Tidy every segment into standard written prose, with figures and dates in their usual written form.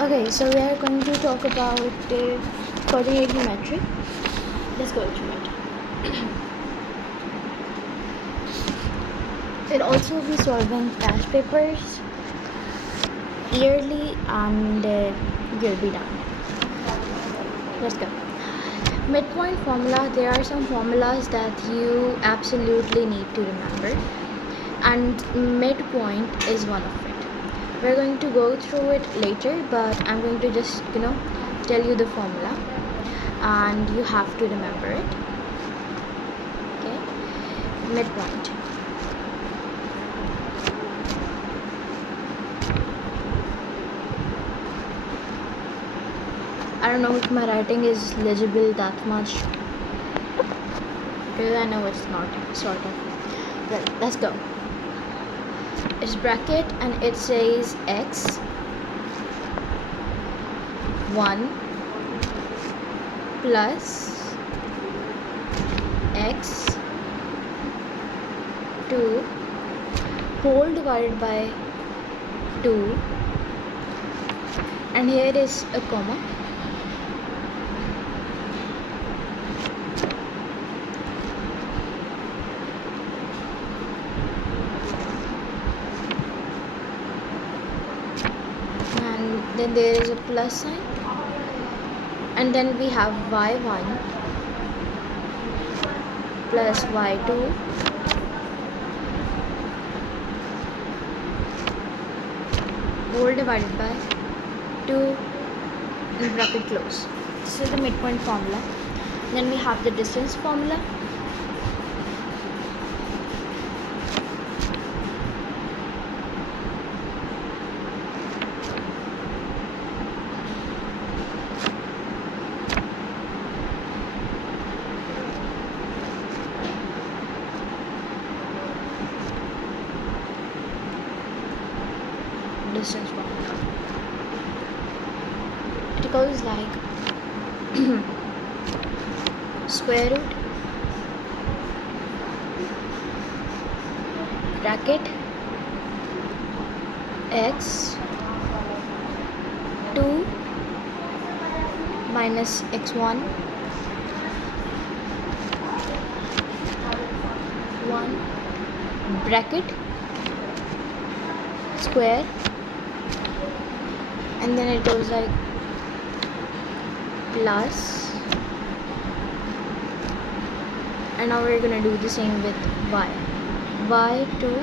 Okay, so we are going to talk about coordinate geometry. Let's go through it. We'll also be solving past papers yearly and you'll be done. Let's go. Midpoint formula, there are some formulas that you absolutely need to remember, and midpoint is one of it. We're going to go through it later, but I'm going to just tell you the formula and you have to remember it. Okay, midpoint. I don't know if my writing is legible that much, because I know it's not, sort of. Well, let's go. It's bracket and it says x 1 plus x 2 whole divided by 2, and here is a comma. And then there is a plus sign, and then we have y1 plus y2 whole divided by 2 in bracket close. This is the midpoint formula. Then we have the distance formula. Distance formula. It goes like square root bracket x 2 minus x1 1 bracket square, and then it goes like plus, and now we're gonna do the same with y2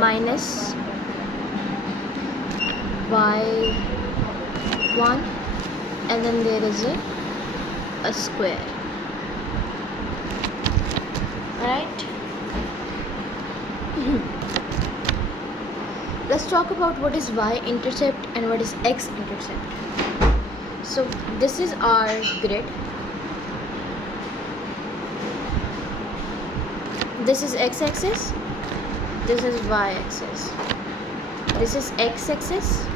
minus y1, and then there is a square. Alright. Let's talk about what is y-intercept and what is x-intercept. So this is our grid. This is x-axis. This is y-axis. This is x-axis.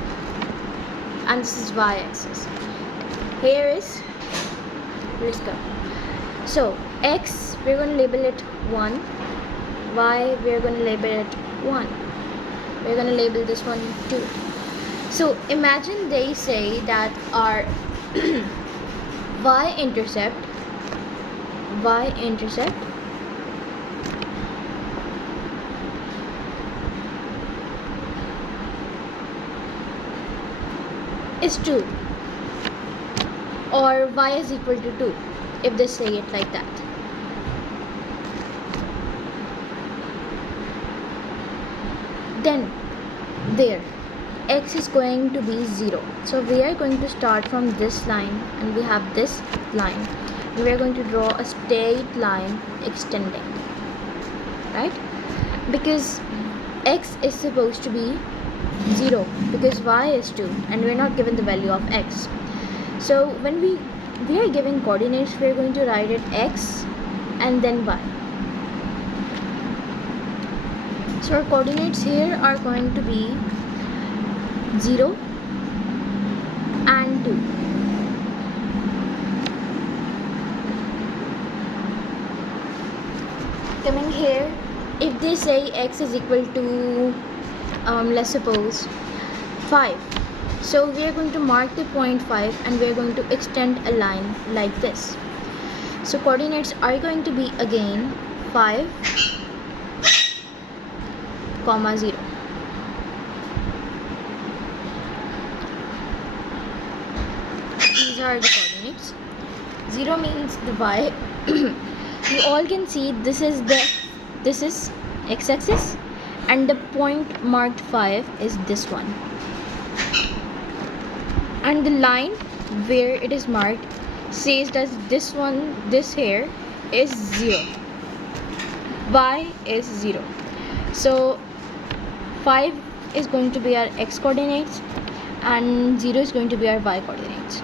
And this is y-axis. Here is, let's go. So x, we're going to label it 1. Y, we're going to label it 1. We're going to label this one 2. So imagine they say that our y-intercept is 2, or y is equal to 2, if they say it like that. Then there x is going to be 0. So we are going to start from this line, and we have this line. We are going to draw a straight line extending, right? Because x is supposed to be 0, because y is 2, and we are not given the value of x. So when we are given coordinates, we are going to write it x and then y. So our coordinates here are going to be 0 and 2. Coming here, if they say x is equal to let's suppose 5, So we are going to mark the point 5 and we are going to extend a line like this. So coordinates are going to be again 5, 0. These are the coordinates. 0 means the y. You all can see this is x-axis and the point marked 5 is this one. And the line where it is marked says that this here is 0. Y is 0. So 5 is going to be our x coordinates and 0 is going to be our y coordinates.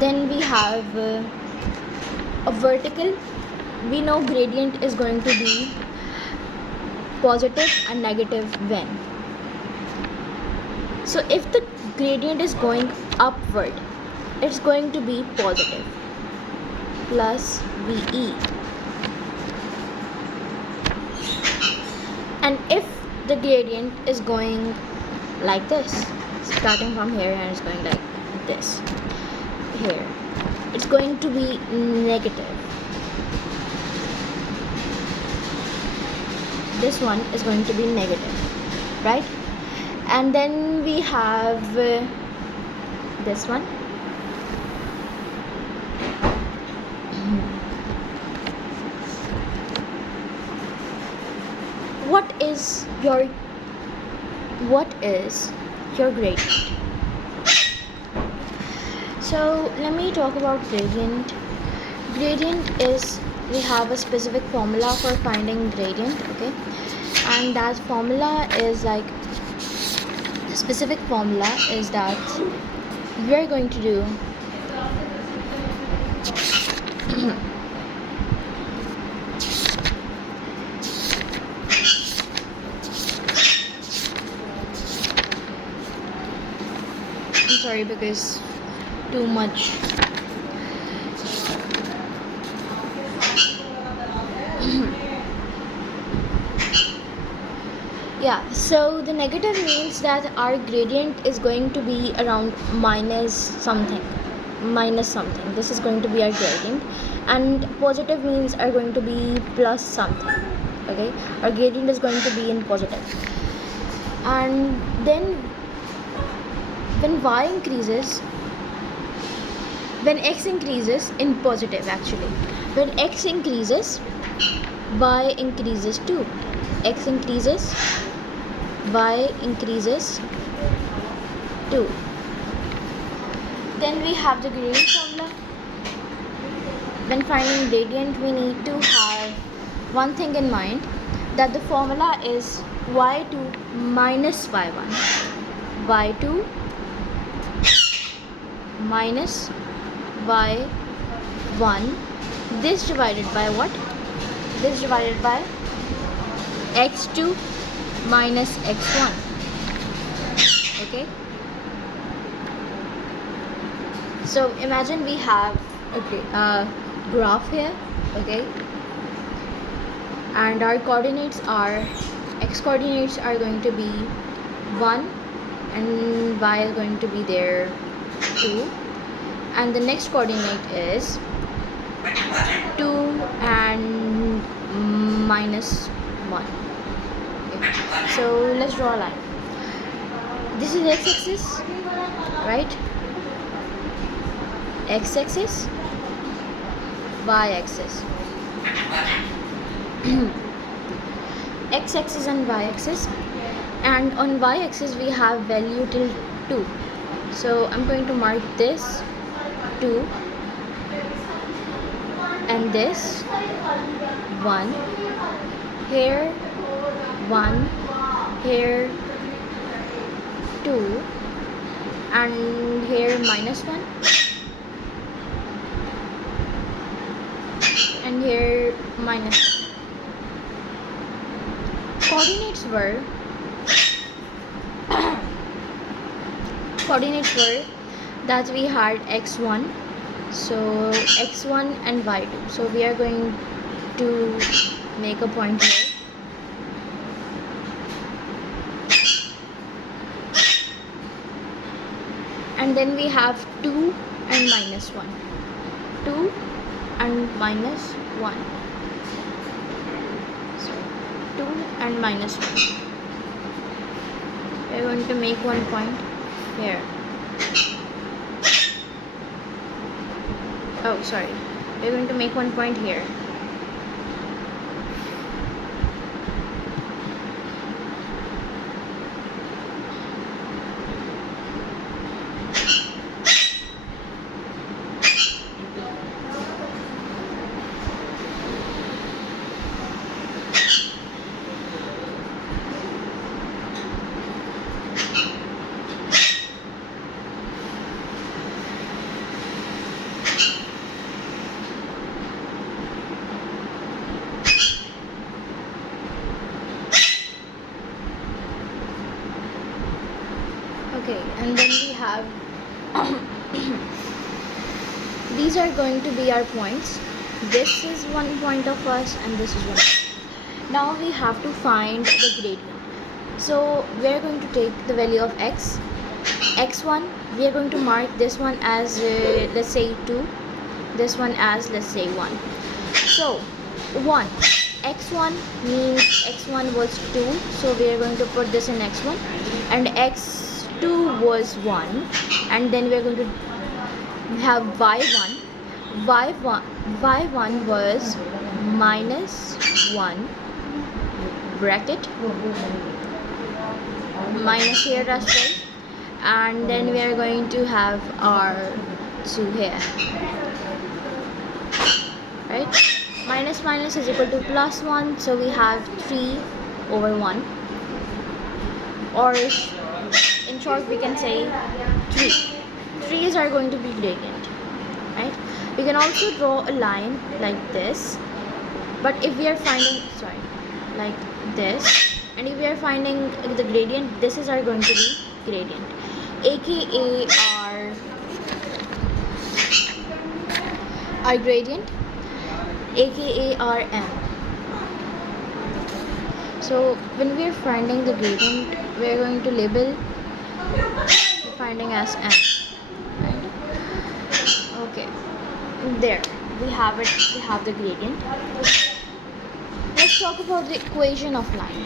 Then we have a vertical. We know gradient is going to be positive and negative when. So if the gradient is going upward, it's going to be positive plus VE. And if the gradient is going like this, starting from here and it's going like this, here, it's going to be negative. This one is going to be negative, right? And then we have this one. What is your gradient? So let me talk about gradient. Gradient is, we have a specific formula for finding gradient, okay? And that formula is like, the specific formula is that we are going to do I'm sorry because too much. Yeah, so the negative means that our gradient is going to be around minus something. This is going to be our gradient. And positive means are going to be plus something. Okay, our gradient is going to be in positive. And then when x increases in positive actually. When x increases, y increases too. X increases, y increases too. Then we have the gradient formula. When finding gradient, we need to have one thing in mind, that the formula is y2 minus y1. y2 minus y1. This divided by what? This divided by x2 minus x1. Okay, so imagine we have a graph here, okay, and our coordinates are, x coordinates are going to be 1 and y is going to be there 2, and the next coordinate is 2 and minus 1. Okay. So let's draw a line. This is x-axis, right? X-axis, y-axis. X-axis and y-axis, and on y-axis we have value till 2. So I'm going to mark this 2 and this 1 here, 1 here, 2, and here minus 1, and here minus 1. Coordinates were that we had x1, so x1 and y2. So we are going to make a point here. And then we have 2 and minus 1. 2 and minus 1. So 2 and minus 1. We're going to make one point here. Oh, sorry. We're going to make one point here. Okay, and then we have these are going to be our points. This is one point of us and this is one. Now we have to find the gradient. So we are going to take the value of x, x1. We are going to mark this one as let's say 2, this one as let's say 1. So 1, x1 means x1 was 2, so we are going to put this in x1, and x2 was 1, and then we are going to have y1. y1 was minus 1 bracket minus here as well, and then we are going to have our 2 here, right? Minus minus is equal to plus 1, so we have 3 over 1, or in short we can say 3. 3's are going to be gradient, right? We can also draw a line like this, but if we are finding, sorry, like this, and if we are finding the gradient, this is our going to be gradient, aka our gradient, aka our m. So when we are finding the gradient, we are going to label the finding as m, right? Okay, there we have it. We have the gradient. Let's talk about the equation of line.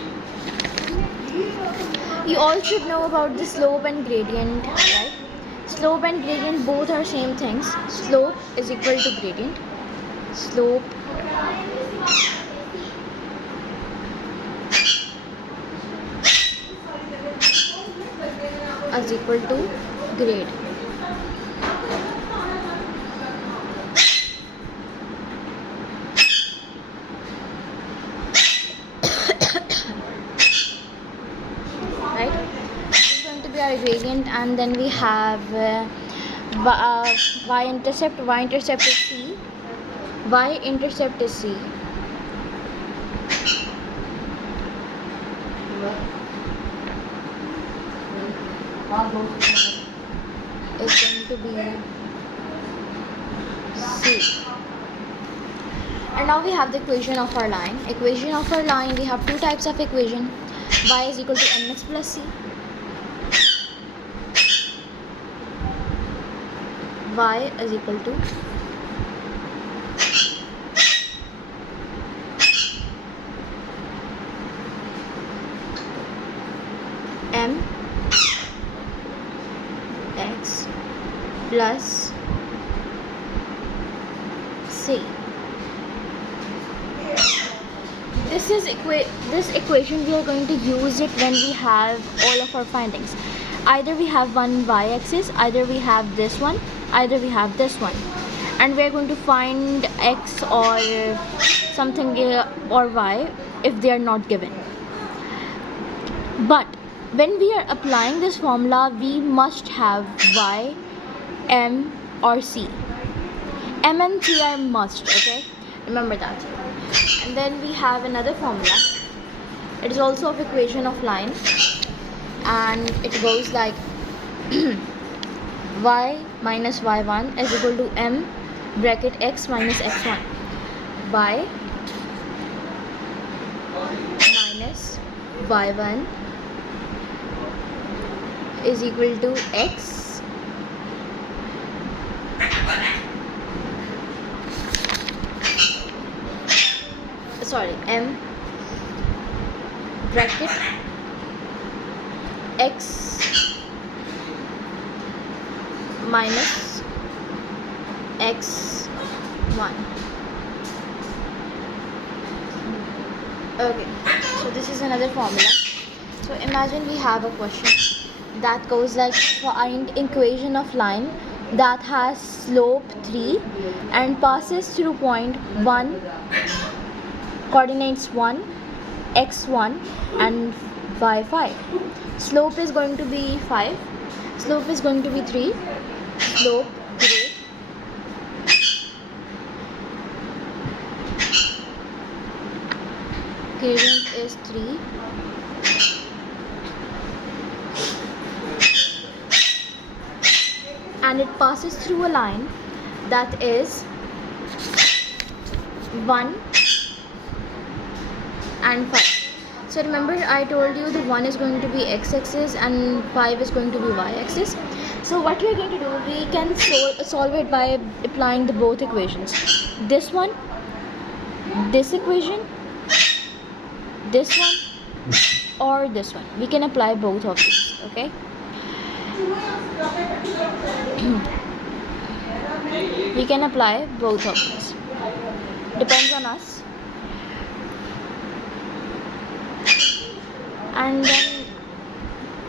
You all should know about the slope and gradient, right? Slope and gradient both are same things. Slope is equal to gradient. Slope is equal to grade. Right? This is going to be our gradient, and then we have y-intercept. Y-intercept is c. Y-intercept is c. Is going to be c. And now we have the equation of our line. Equation of our line, we have two types of equation. Y is equal to mx plus c. Y is equal to m x plus c. This equation we are going to use it when we have all of our findings. Either we have one y-axis, either we have this one, either we have this one, and we are going to find x or something or y if they are not given. But when we are applying this formula, we must have y, m or c. M and c are must, okay? Remember that. And then we have another formula. It is also of equation of line, and it goes like y minus y1 is equal to m bracket x minus x1 by minus y1 is equal to x m bracket x minus x1. Okay, so this is another formula. So imagine we have a question that goes like, find equation of line that has slope 3 and passes through point 1, coordinates 1, x1 and y5. Slope is going to be 5, slope is going to be 3, slope gradient is 3, and it passes through a line that is 1 and 5. So remember, I told you the 1 is going to be x-axis and 5 is going to be y-axis. So what we are going to do, we can solve it by applying the both equations. This one, this equation, this one, or this one. We can apply both of these, okay? We can apply both of these. Depends on us. And then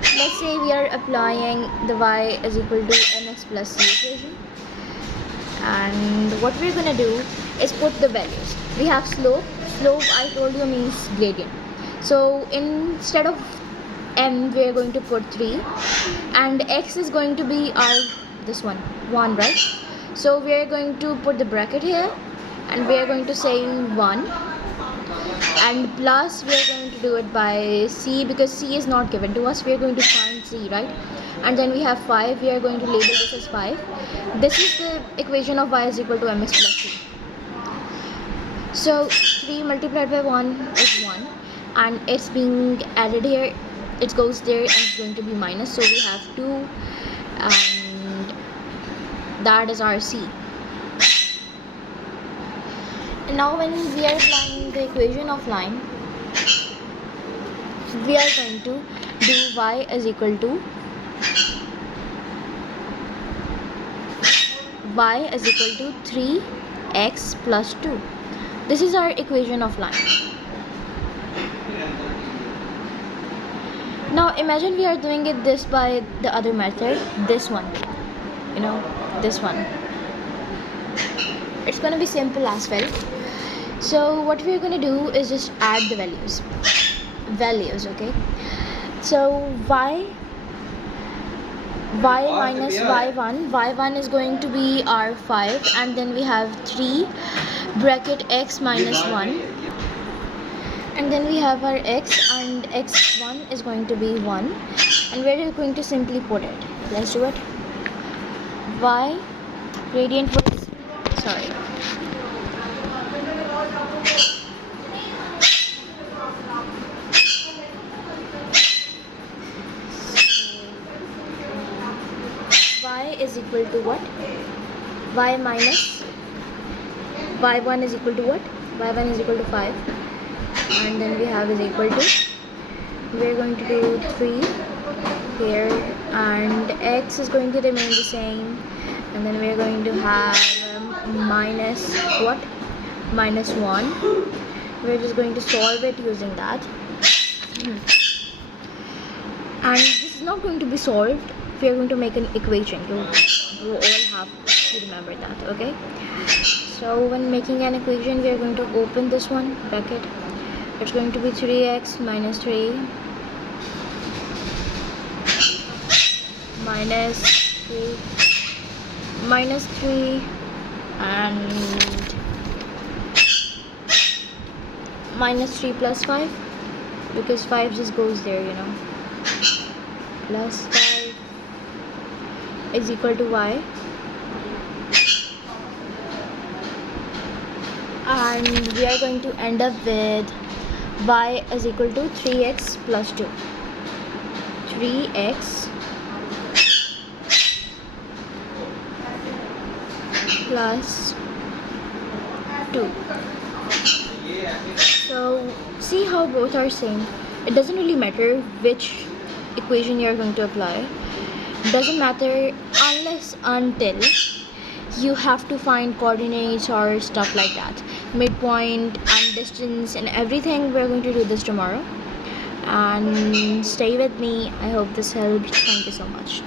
let's say we are applying the y is equal to mx plus c equation, and what we're gonna do is put the values. We have slope I told you means gradient, so instead of m we are going to put 3, and x is going to be our this one 1, right? So we are going to put the bracket here and we are going to say 1, and plus we are going to do it by c because c is not given to us. We are going to find c, right? And then we have 5, we are going to label this as 5. This is the equation of y is equal to mx plus c. So 3 multiplied by 1 is 1, and it's being added here, it goes there and it's going to be minus, so we have 2, and that is our c. And now when we are applying the equation of line, we are going to do y is equal to 3x plus 2. This is our equation of line. Now imagine we are doing it this by the other method, this one, this one. It's gonna be simple as well. So what we're gonna do is just add the values, okay? So y minus y1 is going to be our 5, and then we have 3 bracket x minus 1, and then we have our x, and x1 is going to be 1, and we're going to simply put it. Let's do it. Y gradient was y is equal to what? Y minus y1 is equal to what? Y1 is equal to 5, and then we have is equal to, we're going to do 3 here, and x is going to remain the same, and then we're going to have minus what? Minus 1. We're just going to solve it using that. And this is not going to be solved. We are going to make an equation. You all have to remember that, okay? So when making an equation, we are going to open this one bracket. It's going to be 3x minus 3 minus 3 and minus 3 plus 5, because 5 just goes there, plus 5 is equal to y, and we are going to end up with y is equal to 3x plus 2. 3x plus 2. So see how both are same. It doesn't really matter which equation you're going to apply. It doesn't matter until you have to find coordinates or stuff like that, midpoint and distance and everything. We're going to do this tomorrow, and stay with me. I hope this helped. Thank you so much.